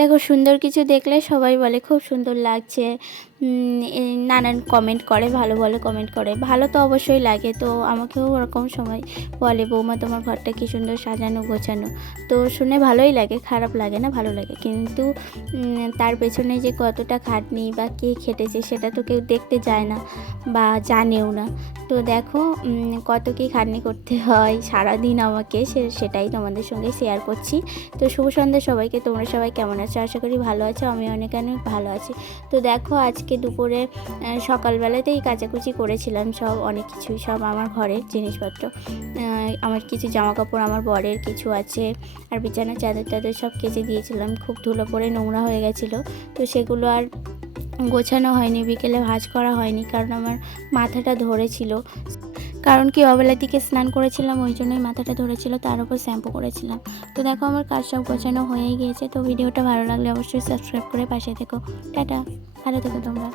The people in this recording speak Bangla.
দেখো, সুন্দর কিছু দেখলে সবাই বলে, খুব সুন্দর লাগছে। নানান কমেন্ট করে, ভালো ভালো কমেন্ট করে। ভালো তো অবশ্যই লাগে, তো আমাকেও ওরকম সময় বলে, বৌমা, তোমার ঘরটা কি সুন্দর সাজানো, গোছানো? তো শুনে ভালোই লাগে, খারাপ লাগে না, ভালো লাগে। কিন্তু তার পেছনে যে কতটা খাটনি বা কে খেটেছে, সেটা তো কেউ দেখতে যায় না বা জানেও না। তো দেখো কত কি খাটনি করতে হয়, সারাদিন আমাকে সে, সেটাই তোমাদের সঙ্গে শেয়ার করছি। তো শুভ সন্ধ্যা সবাইকে, তোমরা সবাই কেমন আছো? আশা করি ভালো আছো, আমি অনেক অনেক ভালো আছি। তো দেখো, আজকে দুপুরে সকালবেলাতেই কাচাকুচি করেছিলাম সব, অনেক কিছুই সব আমার ঘরের জিনিসপত্র। আমার কিছু জামা কাপড় আমার বরের কিছু আছে, আর বিছানা চাদর টাদর সব কেচে দিয়েছিলাম। খুব ধুলো পড়ে নোংরা হয়ে গেছিল, তো সেগুলো আর গোছানো হয়নি, বিকেলে ভাজ করা হয়নি কারণ আমার মাথাটা ধরেছিল। কারণ কি, অবেলার দিকে স্নান করেছিলাম, ওই জন্যই মাথাটা ধরেছিল, তার উপর শ্যাম্পু করেছিলাম। তো দেখো আমার কাজ সব গোছানো হয়েই গিয়েছে, তো ভিডিওটা ভালো লাগলে অবশ্যই সাবস্ক্রাইব করে পাশে থেকো। টাটা, ভালো থেকো তোমরা।